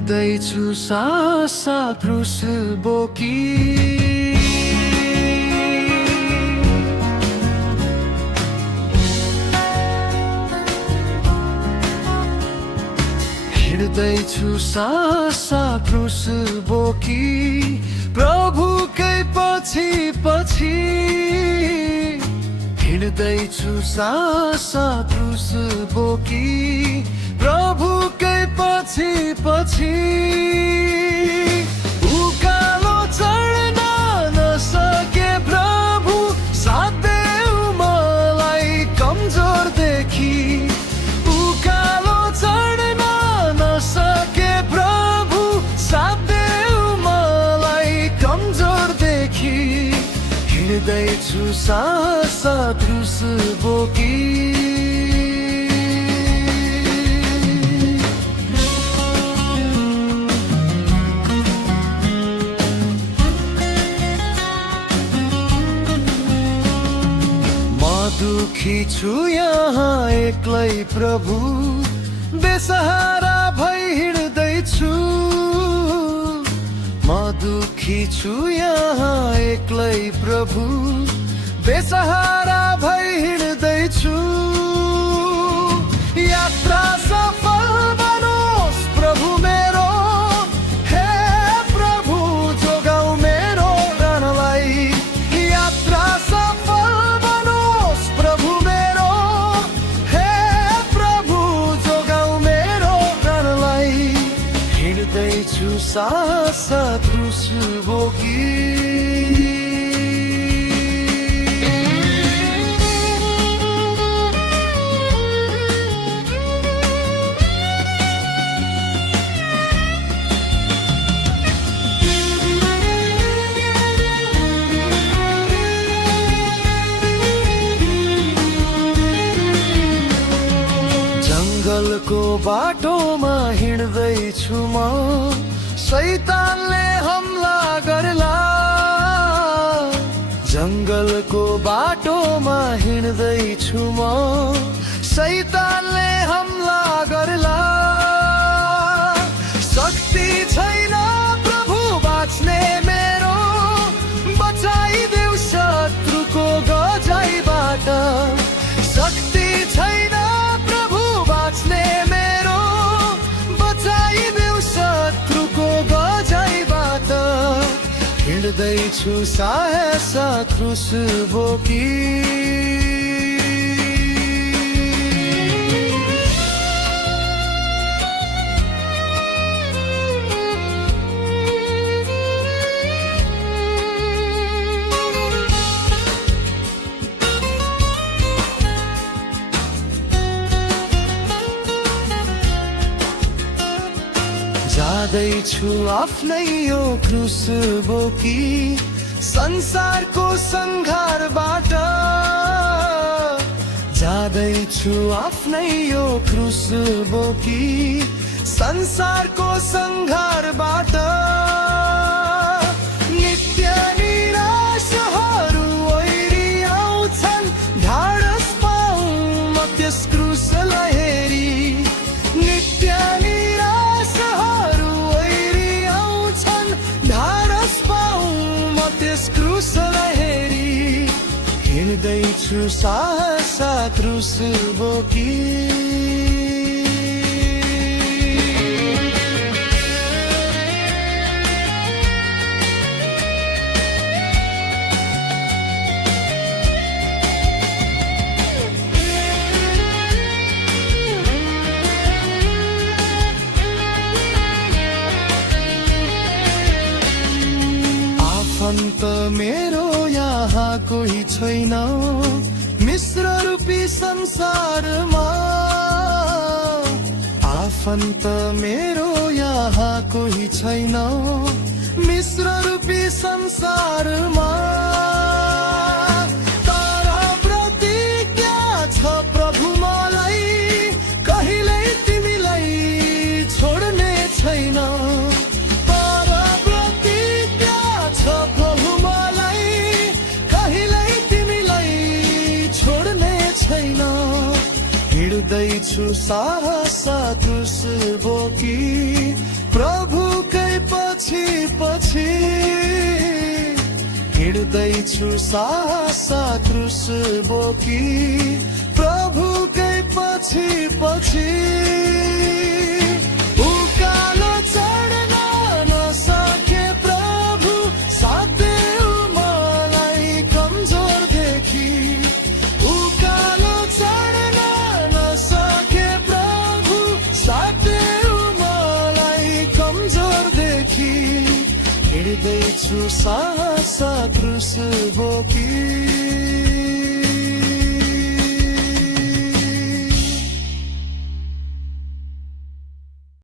हिँड्दैछु सासा क्रुस बोकी हिँड्दैछु सासा क्रुस बोकी प्रभुकै पछि पछि हिँड्दैछु सासा क्रुस बोकी प्रभुकै पछि पछि उकालो चढ्न नसके प्रभु साथ देऊ मलाई कमजोरदेखि उकालो चढ्न नसके प्रभु साथ देऊ मलाई कमजोरदेखि हिँड्दैछु सासा क्रुस बोकी दुखी छु यहाँ एक्लै प्रभु बेसहारा भई हिँड्दैछु म दुखी छु यहाँ एक्लै प्रभु बेसहारा भई हिँड्दैछु यात्रा सफल बनोस् प्रभु मेरो हे प्रभु जोगाऊ मेरो प्राणलाई यात्रा सफल बनोस् प्रभु मेरो हे प्रभु जोगाऊ मेरो प्राणलाई हिँड्दैछु सासा क्रुस बोकी जङ्गलको बाटोमा हिँड्दैछु म शैतानले हमला गर्ला जङ्गलको बाटोमा हिँड्दैछु म शैतानले हमला गर्ला शक्ति छैन प्रभु बाँच्ने मेरो बचाइदेऊ शत्रुको गजाइबाट शक्ति छैन प्रभु बाँच्ने मेरो बचाइदेऊ शत्रुको गजाइबाट हिँड्दैछु सासा क्रुस बोकी जाँदैछु आफ्नै यो क्रुस बोकी संसारको संघारबाट जाँदैछु आफ्नै यो क्रुस बोकी संसारको संघारबाट नित्य निराशहरू ओइरी आउँछन् ढाडस पाऊँ म त्यस क्रुसलाई हेरी नित्य क्रुसलाई हेरी हिँड्दैछु सासा क्रुस बोकी आफन्त मेरो यहाँ कोही छैन मिश्र रूपी संसारमा आफन्त मेरो यहाँ कोही छैन मिश्र रूपी संसारमा तर प्रतिज्ञा छ प्रभु मलाई कहिल्यै तिमीलाई छोड्ने छैन हिँड्दैछु सासा क्रुस बोकी प्रभुकै पछि पछि हिँड्दैछु सासा क्रुस बोकी प्रभुकै पछि पछि उकालो चढ्न नसके प्रभु साथेउ मलाई कमजोर देखी उकालो चढ्न नसके प्रभु साथेउ मलाई कमजोर देखी हिँड्दैछु सासा क्रुस बोकी